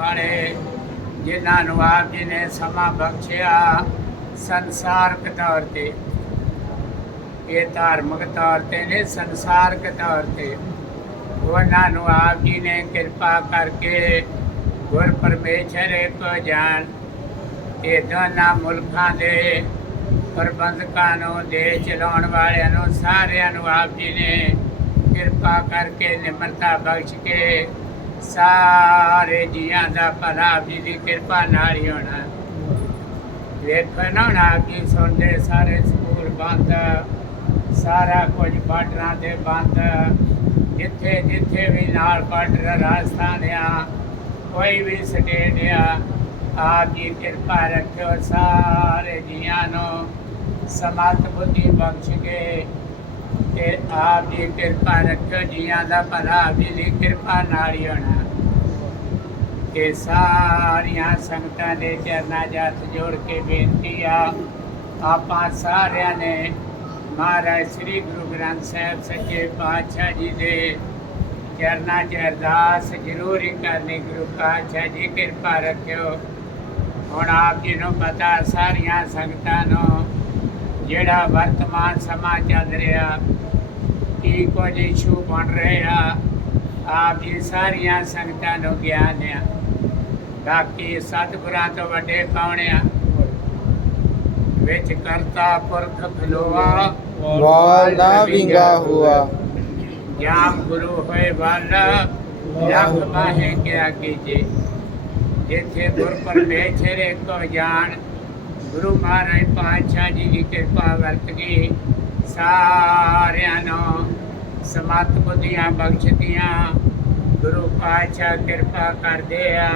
ਵਾਲੇ, ਜਿਨ੍ਹਾਂ ਨੂੰ ਆਪ ਜੀ ਨੇ ਸਮਾਂ ਬਖਸ਼ਿਆ ਸੰਸਾਰਕ ਤੌਰ ਤੇ। ਇਹ ਧਾਰਮਿਕ ਤੌਰ ਤੇ ਨੇ ਸੰਸਾਰਕ ਤੌਰ ਤੇ। ਉਹਨਾਂ ਨੂੰ ਆਪ ਜੀ ਨੇ ਕਿਰਪਾ ਕਰਕੇ ਗੁਰ ਪਰਮੇਸ਼ਰ ਇੱਕ ਜਾਣ ਇਹ ਦੋਨਾਂ ਮੁਲਕਾਂ ਦੇ ਪ੍ਰਬੰਧਕਾਂ ਨੂੰ ਦੇ ਚਲਾਉਣ ਵਾਲਿਆਂ ਨੂੰ, ਸਾਰਿਆਂ ਨੂੰ ਆਪ ਜੀ ਨੇ ਕਿਰਪਾ ਕਰਕੇ ਨਿਮਰਤਾ ਬਖਸ਼ ਕੇ ਸਾਰੇ ਜੀਆਂ ਦਾ ਭਲਾ ਆਪ ਜੀ ਦੀ ਕਿਰਪਾ ਨਾਲ ਹੀ ਹੋਣਾ। ਵੇਖੋ ਨਾ ਹੁਣ ਸੁਣਦੇ ਸਾਰੇ ਸਕੂਲ ਬੰਦ, ਸਾਰਾ ਕੁਝ ਬਾਰਡਰਾਂ ਦੇ ਬੰਦ, ਜਿੱਥੇ ਜਿੱਥੇ ਵੀ ਨਾਲ ਬਾਰਡਰ ਰਾਜਸਥਾਨ ਆ, ਕੋਈ ਵੀ ਸਟੇਟ ਆ, ਆਪ ਜੀ ਕਿਰਪਾ ਰੱਖਿਓ ਸਾਰੇ ਜੀਆਂ ਨੂੰ। ਸਮਤ ਬੁੱਧੀ ਬਖਸ਼ ਕੇ ਤੇ ਆਪ ਜੀ ਕਿਰਪਾ ਰੱਖਿਓ, ਜੀਆਂ ਦਾ ਭਲਾ ਆਪ ਜੀ ਦੀ ਕਿਰਪਾ ਨਾਲ ਹੀ ਹੋਣਾ। ਕਿ ਸਾਰੀਆਂ ਸੰਗਤਾਂ ਦੇ ਚਰਨਾਂ 'ਚ ਹੱਥ ਜੋੜ ਕੇ ਬੇਨਤੀ ਆ। ਆਪਾਂ ਸਾਰਿਆਂ ਨੇ ਮਹਾਰਾਜ ਸ੍ਰੀ ਗੁਰੂ ਗ੍ਰੰਥ ਸਾਹਿਬ ਸੱਚੇ ਪਾਤਸ਼ਾਹ ਜੀ ਦੇ ਚਰਨਾਂ 'ਚ ਅਰਦਾਸ ਜ਼ਰੂਰ ਹੀ ਕਰਨੀ, ਗੁਰੂ ਪਾਤਸ਼ਾਹ ਜੀ, ਕਿਰਪਾ ਰੱਖਿਓ। ਹੁਣ ਆਪ ਜੀ ਨੂੰ ਪਤਾ ਸਾਰੀਆਂ ਸੰਗਤਾਂ ਨੂੰ ਜਿਹੜਾ ਵਰਤਮਾਨ ਸਮਾਂ ਚੱਲ ਰਿਹਾ, ਕੀ ਕੁਝ ਇਸ਼ੂ ਬਣ ਰਹੇ ਆ। ਆਪ ਜੀ ਸਾਰੀਆਂ ਸੰਗਤਾਂ ਨੂੰ ਗਿਆਨ ਆ। ਬਾਕੀ ਸਤਿਗੁਰਾਂ ਤੋਂ ਵੱਡੇ ਪਾਉਣਿਆ ਵਿੱਚ ਕਰਤਾ ਪੁਰਖ ਖਲੋਆ। ਵਾਲ ਨਾ ਵਿੰਗਾ ਹੁਆ। ਜਾਮ ਗੁਰੂ ਹੋਏ ਵਾਲਾ। ਲੱਖ ਮਾਹੇ ਕਿਆ ਕੀਜੇ ਜਿੱਥੇ ਗੁਰ ਪਰਮੇਸ਼ਰ ਇੱਕੋ ਜਾਣ। ਗੁਰੂ ਮਹਾਰਾਜ ਪਾਤਸ਼ਾਹ ਜੀ ਦੀ ਕਿਰਪਾ ਵਰਤ ਗਈ ਸਾਰਿਆਂ ਨੂੰ ਸਮਤ ਬੁੱਧੀਆਂ ਬਖਸ਼ਤੀਆਂ ਗੁਰੂ ਪਾਤਸ਼ਾਹ ਕਿਰਪਾ ਕਰਦੇ ਆ।